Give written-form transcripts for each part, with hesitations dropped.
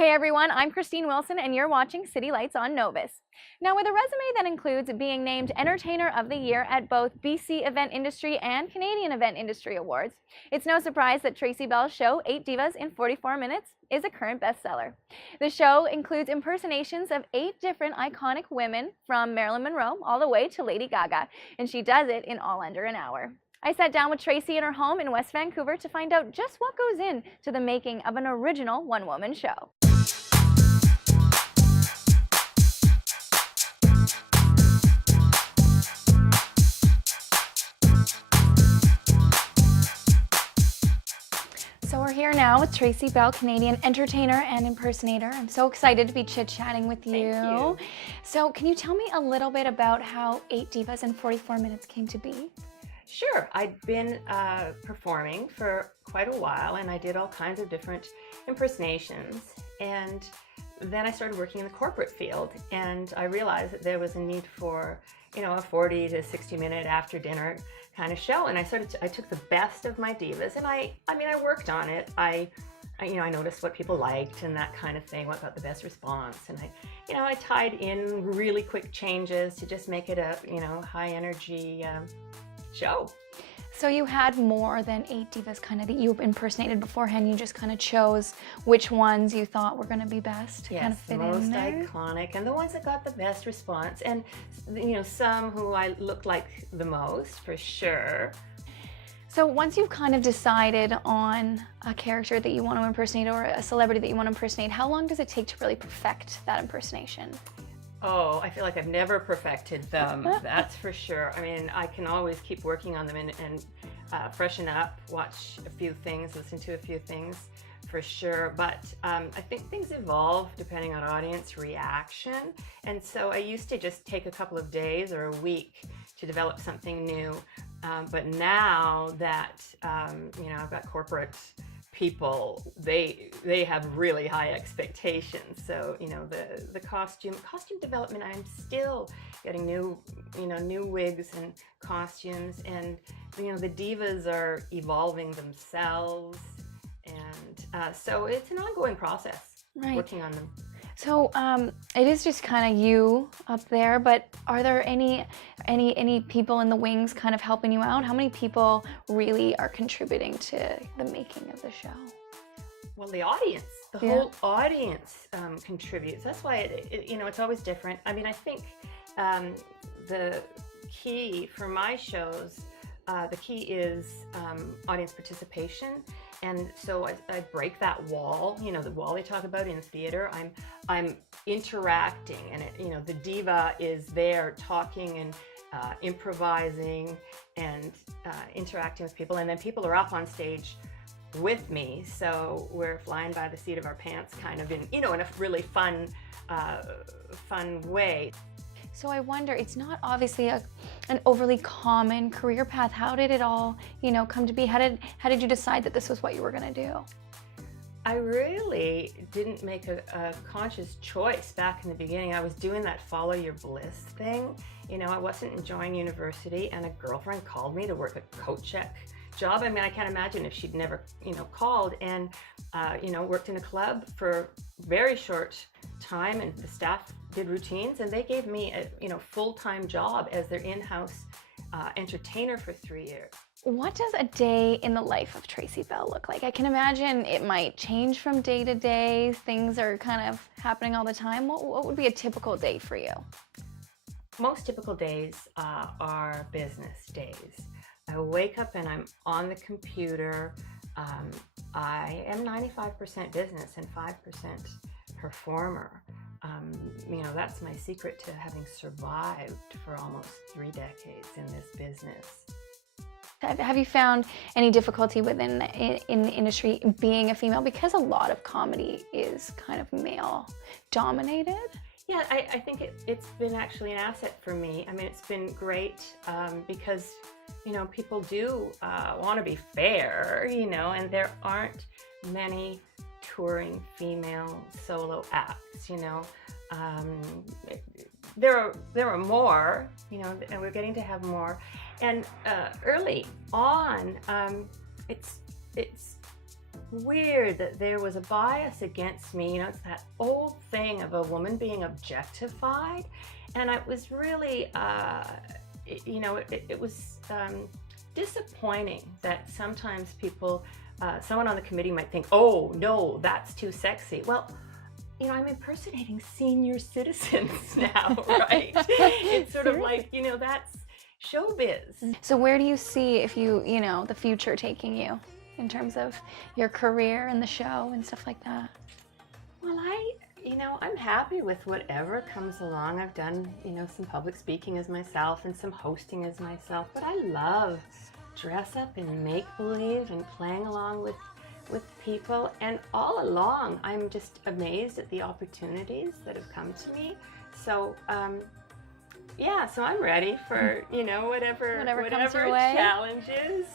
Hey everyone, I'm Kristine Wilson and you're watching City Lights on Novus. Now, with a resume that includes being named Entertainer of the Year at both BC Event Industry and Canadian Event Industry Awards, it's no surprise that Tracey Bell's show, 8 Divas in 44 Minutes, is a current bestseller. The show includes impersonations of 8 different iconic women, from Marilyn Monroe all the way to Lady Gaga, and she does it in all under an hour. I sat down with Tracey in her home in West Vancouver to find out just what goes into the making of an original one-woman show. So we're here now with Tracey Bell, Canadian entertainer and impersonator. I'm so excited to be chit-chatting with you. Thank you. So can you tell me a little bit about how 8 Divas in 44 Minutes came to be? Sure. I'd been performing for quite a while, and I did all kinds of different impersonations. And then I started working in the corporate field, and I realized that there was a need for, a 40 to 60 minute after dinner kind of show. And I took the best of my divas, and I worked on it. I noticed what people liked and that kind of thing, what got the best response. And I tied in really quick changes to just make it a, high energy show. So you had more than 8 divas kind of that you impersonated beforehand. You just kind of chose which ones you thought were going to be best to kind of fit the most in there. iconic and the ones that got the best response, and some who I looked like the most, for sure. So once you've kind of decided on a character that you want to impersonate or a celebrity that you want to impersonate, how long does it take to really perfect that impersonation? Oh, I feel like I've never perfected them, that's for sure. I mean, I can always keep working on them and freshen up, watch a few things, listen to a few things, for sure. But I think things evolve depending on audience reaction. And so I used to just take a couple of days or a week to develop something new. But now that, I've got corporate people, they have really high expectations. So the costume development, I'm still getting new wigs and costumes, and the divas are evolving themselves, and so it's an ongoing process, Right. working on them. So it is just kind of you up there, but are there any people in the wings kind of helping you out? How many people really are contributing to the making of the show? Well, the audience, the whole audience contributes. That's why it's always different. I mean, I think the key for my shows, the key is audience participation. And so I break that wall, the wall they talk about in theater. I'm interacting, and the diva is there talking and improvising and interacting with people, and then people are up on stage with me, so we're flying by the seat of our pants, kind of in a really fun way. So I wonder, it's not obviously an overly common career path. How did it all, come to be? How did you decide that this was what you were going to do? I really didn't make a conscious choice back in the beginning. I was doing that follow your bliss thing. I wasn't enjoying university, and a girlfriend called me to work a coat check job. I mean, I can't imagine if she'd never, called, and, worked in a club for a very short time, and the staff did routines, and they gave me a full-time job as their in-house entertainer for 3 years. What does a day in the life of Tracey Bell look like? I can imagine it might change from day to day. Things are kind of happening all the time. What would be a typical day for you? Most typical days are business days. I wake up and I'm on the computer. I am 95% business and 5% performer. That's my secret to having survived for almost 3 decades in this business. Have you found any difficulty in the industry being a female, because a lot of comedy is kind of male dominated? Yeah, I think it's been actually an asset for me. I mean, it's been great because people do want to be fair, and there aren't many touring female solo acts, there are more, and we're getting to have more. And early on, it's weird that there was a bias against me. You know, it's that old thing of a woman being objectified, and it was really, it was disappointing that sometimes people, someone on the committee might think, oh no, that's too sexy. Well, you know, I'm impersonating senior citizens now, right? It's sort of like, you know, that's showbiz. So where do you see, if the future taking you in terms of your career and the show and stuff like that? Well, I'm happy with whatever comes along. I've done, some public speaking as myself and some hosting as myself, but I love dress up and make believe and playing along with people. And all along, I'm just amazed at the opportunities that have come to me. So, so I'm ready for, whatever comes your way. Challenges.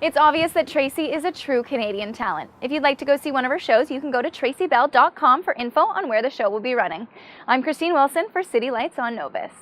It's obvious that Tracey is a true Canadian talent. If you'd like to go see one of her shows, you can go to traceybell.com for info on where the show will be running. I'm Kristine Wilson for City Lights on Novus.